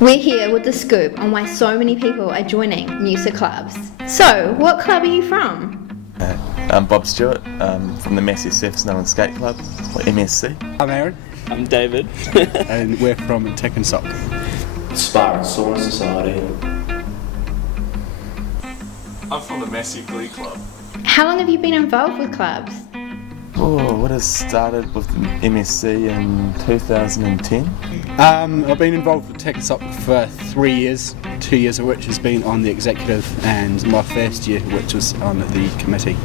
We're here with the scoop on why so many people are joining Noosa clubs. So, what club are you from? I'm Bob Stewart, from the Massey Surf, Snow and Skate Club, or MSC. I'm Aaron. I'm David. And we're from Tick and Sock. Spa and Sauna Society. I'm from the Massey Glee Club. How long have you been involved with clubs? Oh, what has started with the MSC in 2010? I've been involved with Tick and Sock for 3 years, 2 years of which has been on the executive, and my first year which was on the committee.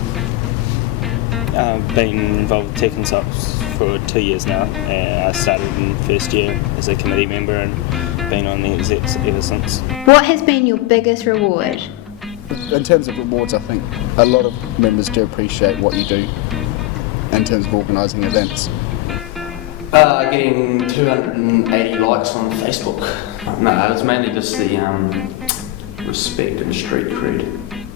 I've been involved with Tech and Socks for 2 years now. I started in first year as a committee member and been on the execs ever since. What has been your biggest reward? In terms of rewards, I think a lot of members do appreciate what you do in terms of organising events. Getting 280 likes on Facebook. No, it was mainly just the respect and street cred.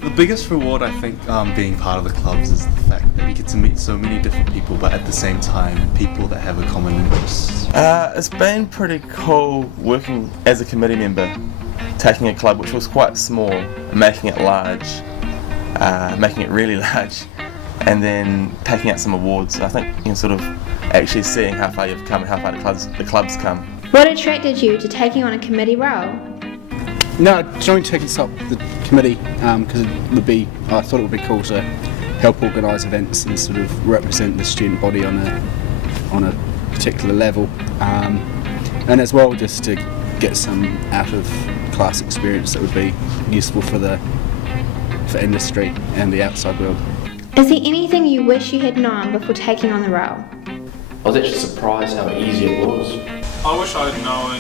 The biggest reward, I think, being part of the clubs is the fact that you get to meet so many different people, but at the same time, people that have a common interest. It's been pretty cool working as a committee member, taking a club which was quite small and making it large, making it really large, and then taking out some awards. I think you can sort of actually seeing how far you've come and how far the club's come. What attracted you to taking on a committee role? No, I joined Tick and Sock, the committee, because I thought it would be cool to help organise events and sort of represent the student body on a particular level, and as well just to get some out of class experience that would be useful for industry and the outside world. Is there anything you wish you had known before taking on the role? I was actually surprised how easy it was. I wish I had known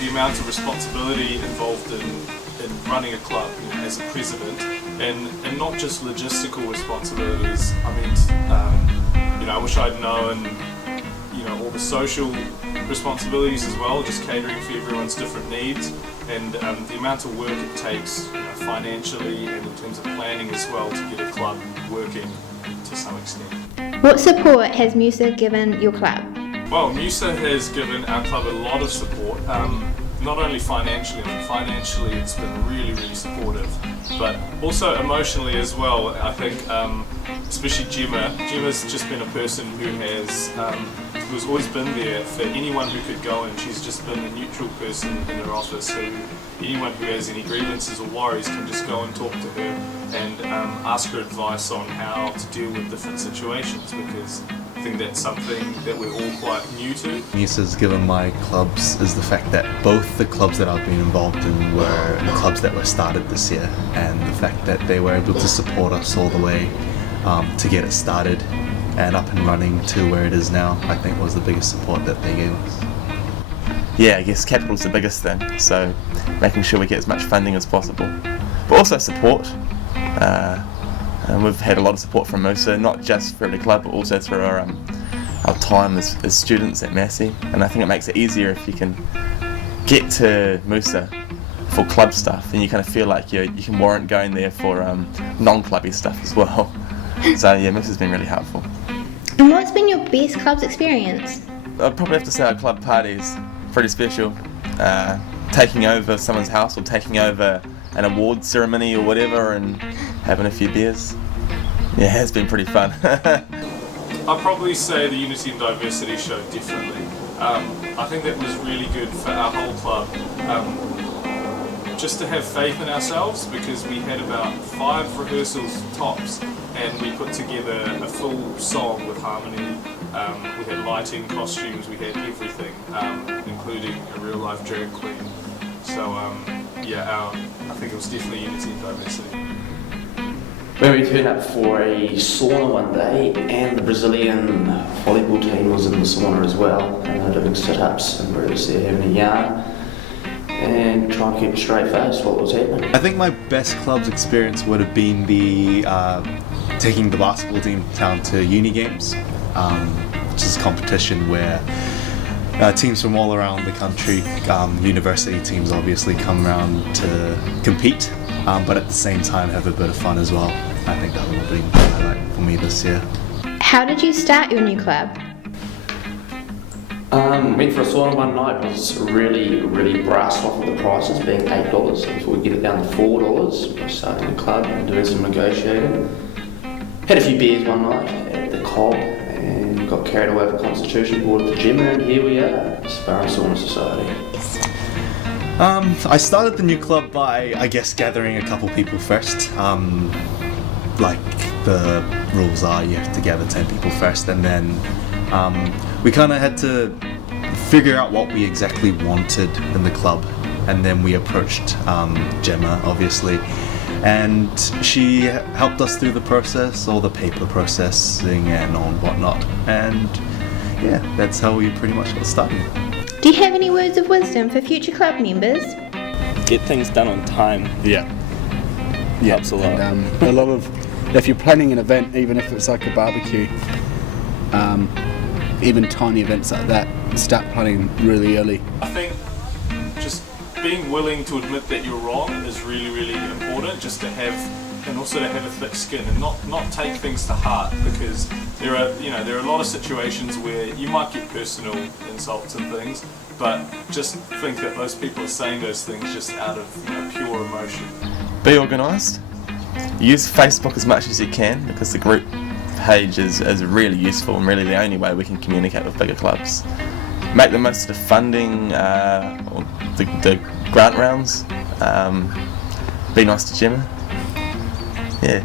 the amount of responsibility involved in running a club, as a president, and not just logistical responsibilities. I wish I'd known, all the social responsibilities as well, just catering for everyone's different needs, and the amount of work it takes, financially and in terms of planning as well, to get a club working to some extent. What support has Noosa given your club? Well, Noosa has given our club a lot of support, not only financially. Financially it's been really, really supportive, but also emotionally as well. I think, especially Gemma's just been a person who's always been there for anyone who could go in. She's just been a neutral person in her office, who anyone who has any grievances or worries can just go and talk to her and ask her advice on how to deal with different situations, because I think that's something that we're all quite new to. Noosa's given my clubs is the fact that both the clubs that I've been involved in were clubs that were started this year, and the fact that they were able to support us all the way to get it started and up and running to where it is now, I think was the biggest support that they gave us. Yeah, I guess capital's the biggest thing, so making sure we get as much funding as possible, but also support. And we've had a lot of support from Noosa, not just through the club, but also through our time as students at Massey. And I think it makes it easier if you can get to Noosa for club stuff, and you kind of feel like you can warrant going there for non-clubby stuff as well. So yeah, Noosa's been really helpful. And what's been your best club's experience? I'd probably have to say our club parties, pretty special. Taking over someone's house or taking over an award ceremony or whatever and having a few beers. Yeah, it has been pretty fun. I'd probably say the Unity and Diversity show differently. I think that was really good for our whole club, just to have faith in ourselves, because we had about 5 rehearsals tops, and we put together a full song with harmony. We had lighting, costumes, we had everything, including a real life drag queen. So I think it was definitely Unity and Diversity. When we turned up for a sauna one day, and the Brazilian volleyball team was in the sauna as well, and they were doing sit-ups, and we were just there having a yarn and trying to keep a straight face what was happening. I think my best club's experience would have been the taking the basketball team down to uni games, which is a competition where teams from all around the country, university teams obviously, come around to compete, but at the same time have a bit of fun as well. I think that would have been the highlight for me this year. How did you start your new club? Went for a sauna one night. Was really brassed off with the prices being $8. Before we get it down to $4. By starting the club and doing some negotiating. Had a few beers one night at the Cobb and got carried away with Constitution Board at the gym, and here we are, Spa and Sauna Society. I started the new club by, I guess, gathering a couple people first. Like the rules are, you have to gather 10 people first, and then we kind of had to figure out what we exactly wanted in the club, and then we approached Gemma, obviously, and she helped us through the process, all the paper processing and on whatnot, and yeah, that's how we pretty much got started. Do you have any words of wisdom for future club members? Get things done on time. Yeah. Helps a lot. And a lot of, if you're planning an event, even if it's like a barbecue, even tiny events like that, start planning really early. I think just being willing to admit that you're wrong is really important, just to have, and also to have a thick skin and not take things to heart, because there are a lot of situations where you might get personal insults and things, but just think that those people are saying those things just out of pure emotion. Be organised. Use Facebook as much as you can, because the group page is really useful and really the only way we can communicate with bigger clubs. Make the most of the funding, or the grant rounds. Be nice to Gemma. Yeah.